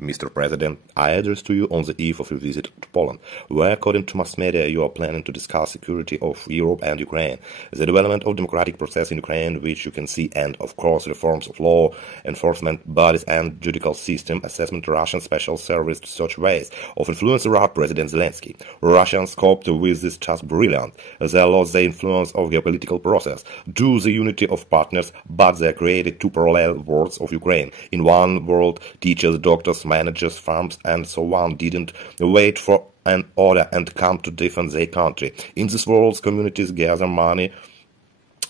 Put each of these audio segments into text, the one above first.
Mr. President, I address to you on the eve of your visit to Poland, where, according to mass media, you are planning to discuss security of Europe and Ukraine, the development of democratic process in Ukraine, which you can see, and, of course, reforms of law enforcement bodies and judicial system, assessment Russian special service to such ways of influence around President Zelenskiy. Russians coped with this just brilliant. They lost the influence of geopolitical process, due the unity of partners, but they created two parallel worlds of Ukraine. In one world, teachers, doctors, managers, farms, and so on didn't wait for an order and come to defend their country. In this world, communities gather money,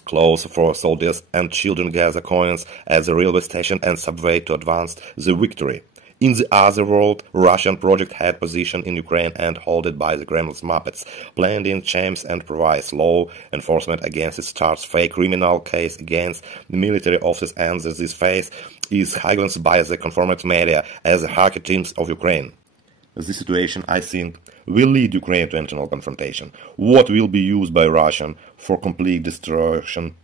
clothes for soldiers, and children gather coins at the railway station and subway to advance the victory. In the other world, Russian project had position in Ukraine and held it by the Kremlin's muppets, planned in champs and provides law enforcement against it starts fake criminal case against the military officers, and this phase is highlighted by the confrontation media as the hacker teams of Ukraine. This situation, I think, will lead Ukraine to internal confrontation. What will be used by Russia for complete destruction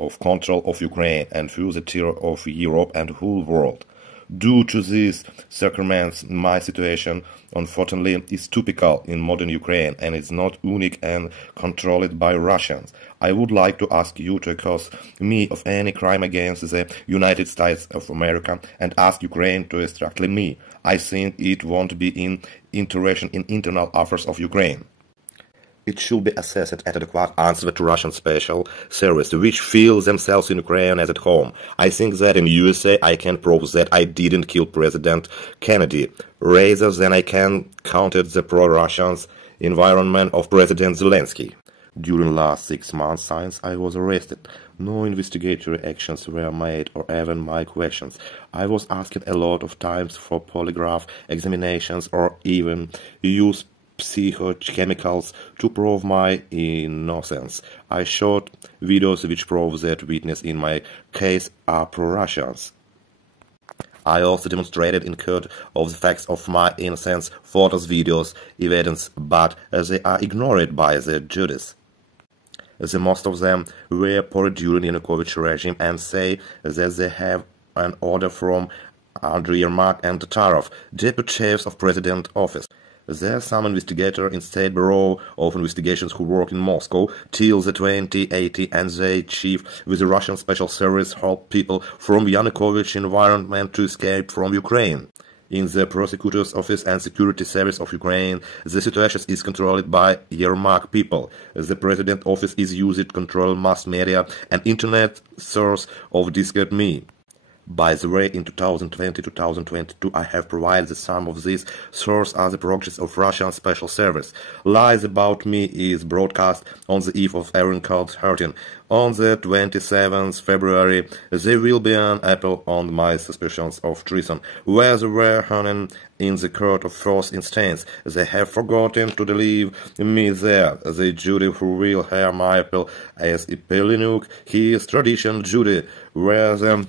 of control of Ukraine and fuel the terror of Europe and the whole world. Due to these circumstances, my situation, unfortunately, is typical in modern Ukraine and is not unique and controlled by Russians. I would like to ask you to accuse me of any crime against the United States of America and ask Ukraine to extract me. I think it won't be in intervention in internal affairs of Ukraine. It should be assessed at adequate answer to Russian special service, which feel themselves in Ukraine as at home. I think that in USA I can prove that I didn't kill President Kennedy, rather than I can counter the pro-Russians environment of President Zelenskiy. During last 6 months since I was arrested, no investigatory actions were made or even my questions. I was asked a lot of times for polygraph examinations or even use psychochemicals to prove my innocence. I shot videos which prove that witnesses in my case are pro-Russians. I also demonstrated in court of the facts of my innocence, photos, videos, evidence, but they are ignored by the judges. The most of them were poured during Yanukovich regime and say that they have an order from A.Ermak and Tatarov, deputy chiefs of President office. There are some investigators in State Bureau of Investigations who work in Moscow till the 2080, and they chief with the Russian Special Service help people from Yanukovych environment to escape from Ukraine. In the Prosecutor's Office and Security Service of Ukraine, the situation is controlled by A.Ermak people. The President Office is used to control mass media and internet source of discredit me. By the way, in 2020-2022 I have provided some of these sources as the projects of Russian Special Service. Lies about me is broadcast on the eve of Ermak hurting. On the 27th February, there will be an appeal on my suspicions of treason, where they were hung in the court of first instance. They have forgotten to leave me there. The jury who will hear my appeal as Palenyk, his tradition jury, where the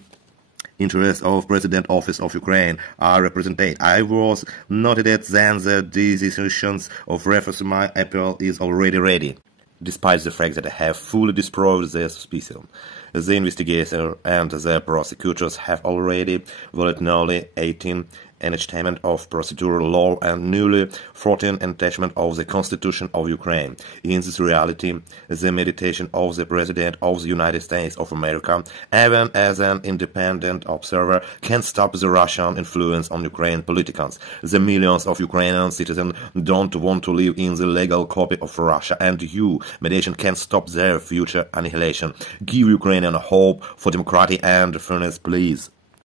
interests of President Office of Ukraine are represented. I was noted then that the decisions of reference to my appeal is already ready, despite the fact that I have fully disproved their suspicion. The investigator and the prosecutors have already voluntarily 18 enactment of procedure law and newly 14 attachment of the Constitution of Ukraine. In this reality, the meditation of the President of the United States of America, even as an independent observer, can stop the Russian influence on Ukraine politicians. The millions of Ukrainian citizens don't want to live in the legal copy of Russia, and you, mediation, can stop their future annihilation. Give Ukrainian hope for democracy and fairness, please.